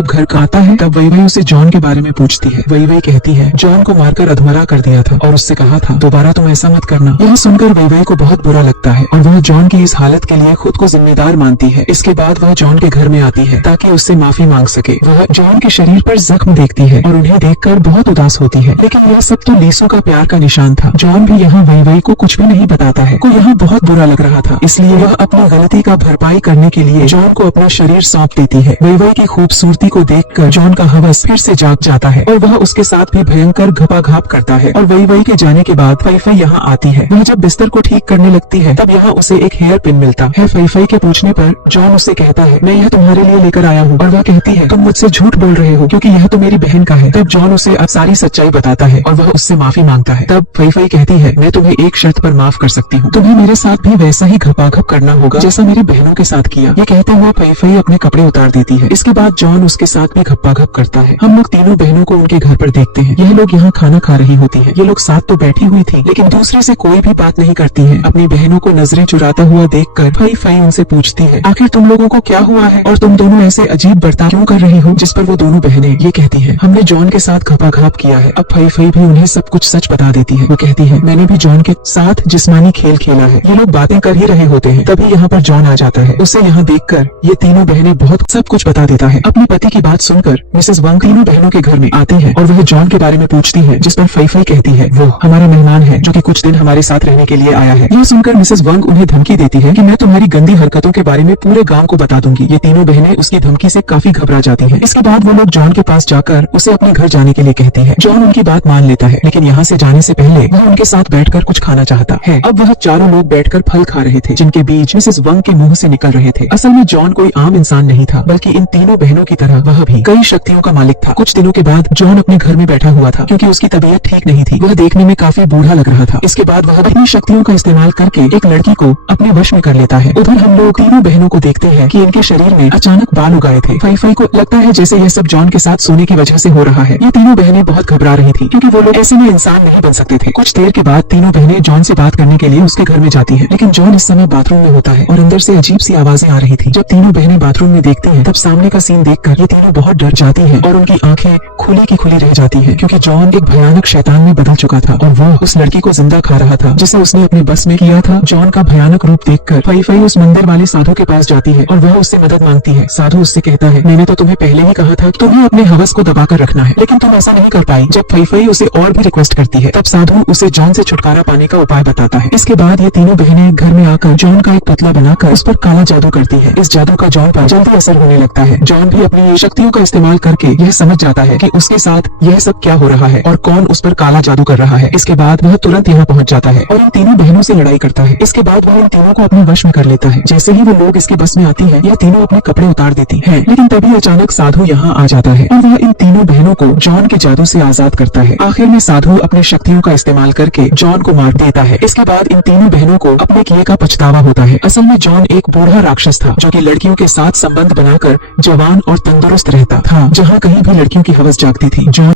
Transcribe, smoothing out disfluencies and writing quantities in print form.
जब घर का आता है तब वही उसे जॉन के बारे में पूछती है। वही कहती है जॉन को मारकर अधमरा कर दिया था और उससे कहा था दोबारा तुम ऐसा मत करना। यह सुनकर वही को बहुत बुरा लगता है और वह जॉन की इस हालत के लिए खुद को जिम्मेदार मानती है। इसके बाद वह जॉन के घर में आती है ताकि उससे माफी मांग सके। वह जॉन के शरीर पर जख्म देखती है और उन्हें देखकर बहुत उदास होती है, लेकिन यह सब तो लीसो का प्यार का निशान था। जॉन भी यहाँ वही को कुछ भी नहीं बताता है। को यहाँ बहुत बुरा लग रहा था, इसलिए वह अपनी गलती का भरपाई करने के लिए जॉन को अपना शरीर सौंप देती है। वही की खूबसूरती को देखकर जॉन का हवस फिर से जाग जाता है और वह उसके साथ भी भयंकर घपाघाप करता है। और वही के जाने के बाद फई यहाँ आती है। वह जब बिस्तर को ठीक करने लगती है तब यहाँ उसे एक हेयर पिन मिलता है। फई के पूछने पर जॉन उससे कहता है मैं यह तुम्हारे लिए लेकर आया हूँ। और वह कहती है तुम मुझसे झूठ बोल रहे हो क्योंकि यह तो मेरी बहन का है। तब जॉन उसे अब सारी सच्चाई बताता है और वह उससे माफी मांगता है। तब फई कहती है मैं तुम्हें एक शर्त पर माफ कर सकती हूँ, तुम्हें मेरे साथ भी वैसा ही घपाघप करना होगा जैसा मेरी बहनों के साथ किया। ये कहते हुए फई अपने कपड़े उतार देती है। इसके बाद जॉन उसके साथ भी घपाघप करता है। हम लोग तीनों बहनों को उनके घर पर देखते हैं। यह लोग यहाँ खाना खा रही होती है। ये लोग साथ तो बैठी हुई थी लेकिन दूसरे से कोई भी बात नहीं करती है। अपनी बहनों को नजरें चुराता हुआ देखकर फई उनसे पूछती है आखिर तुम लोगों को क्या हुआ है और तुम दोनों ऐसे अजीब बर्ताव क्यों कर रही हो। जिस पर वो दोनों बहनें ये कहती है हमने जॉन के साथ घपाघप किया है। अब फई भी उन्हें सब कुछ सच बता देती है। वो कहती है मैंने भी जॉन के साथ जिस्मानी खेल खेला है। ये लोग बातें कर ही रहे होते हैं तभी यहाँ पर जॉन आ जाता है। उसे यहाँ देखकर ये तीनों बहनें बहुत सब कुछ बता देता है। अपने पति की बात सुनकर मिसेस वंग तीनों बहनों के घर में आती है और वह जॉन के बारे में पूछती है, जिस पर फई कहती है वो हमारा मेहमान है जो कि कुछ दिन हमारे साथ रहने के लिए आया है। यह सुनकर मिसेस वंग उन्हें धमकी देती है कि मैं तुम्हारी गंदी हरकतों के बारे में पूरे गाँव को बता दूंगी। ये तीनों बहनें उसकी धमकी से काफी घबरा जाती हैं। इसके बाद वो लोग जॉन के पास जाकर उसे अपने घर जाने के लिए कहती है। जॉन उनकी बात मान लेता है लेकिन यहाँ से जाने से पहले वह उनके साथ बैठकर कुछ खाना चाहता है। अब वह चारों लोग बैठकर फल खा रहे थे जिनके बीज मिसेस वंग के मुंह से निकल रहे थे। असल में जॉन कोई आम इंसान नहीं था बल्कि इन तीनों बहनों की तरह वह भी कई शक्तियों का मालिक था। कुछ दिनों के बाद जॉन अपने घर में बैठा हुआ था क्योंकि उसकी तबीयत ठीक नहीं थी। वह देखने में काफी बूढ़ा लग रहा था। इसके बाद वह अपनी शक्तियों का इस्तेमाल करके एक लड़की को अपने वश में कर लेता है। उधर हम लोग तीनों बहनों को देखते हैं कि इनके शरीर में अचानक बाल उगाए थे। फई को लगता है जैसे यह सब जॉन के साथ सोने की वजह से हो रहा है। ये तीनों बहनें बहुत घबरा रही थी क्योंकि वो लोग ऐसे में इंसान नहीं बन सकते थे। कुछ देर के बाद तीनों बहनें जॉन से बात करने के लिए उसके घर में जाती हैं, लेकिन जॉन इस समय बाथरूम में होता है और अंदर से अजीब सी आवाजें आ रही थी। जब तीनों बहनें बाथरूम में देखती हैं तब सामने का सीन देखकर ये तीनों बहुत डर जाती हैं और उनकी आंखें खुली की खुली रह जाती हैं क्योंकि जॉन एक भयानक शैतान में बदल चुका था और वह उस लड़की को जिंदा खा रहा था जिसे उसने अपने बस में किया था। जॉन का भयानक रूप देखकर फई उस मंदिर वाले साधु के पास जाती है और वह उससे मदद मांगती है। साधु उससे कहता है मैंने तो तुम्हें पहले ही कहा था कि तुम्हें अपने हवस को दबाकर रखना है, लेकिन तुम ऐसा नहीं कर पाई। जब फई उसे और भी रिक्वेस्ट करती है तब साधु उसे जॉन से छुटकारा पाने का उपाय बताता है। इसके बाद ये तीनों बहनें घर में आकर जॉन का एक पुतला बनाकर उस पर काला जादू करती है। इस जादू का जॉन पर जल्दी असर होने लगता है। जॉन भी अपनी शक्तियों का इस्तेमाल करके यह समझ जाता है कि उसके साथ यह सब क्या हो रहा है और कौन उस पर काला जादू कर रहा है। इसके बाद वह तुरंत यहाँ पहुँच जाता है और इन तीनों बहनों से लड़ाई करता है। इसके बाद वह इन तीनों को अपने वश में कर लेता है। जैसे ही वो लोग इसके बस में आती है यह तीनों अपने कपड़े उतार देती है, लेकिन तभी अचानक साधु यहाँ आ जाता है और वह इन तीनों बहनों को जॉन के जादू से आजाद करता है। आखिर में साधु अपनी शक्तियों का इस्तेमाल करके जॉन को मार देता है। इसके बाद इन तीनों बहनों को अपने किए का पछतावा होता है। असल में जॉन एक बूढ़ा राक्षस था जो कि लड़कियों के साथ संबंध बनाकर जवान और तंदुरुस्त रहता था। जहाँ कहीं भी लड़कियों की हवस जागती थी जॉन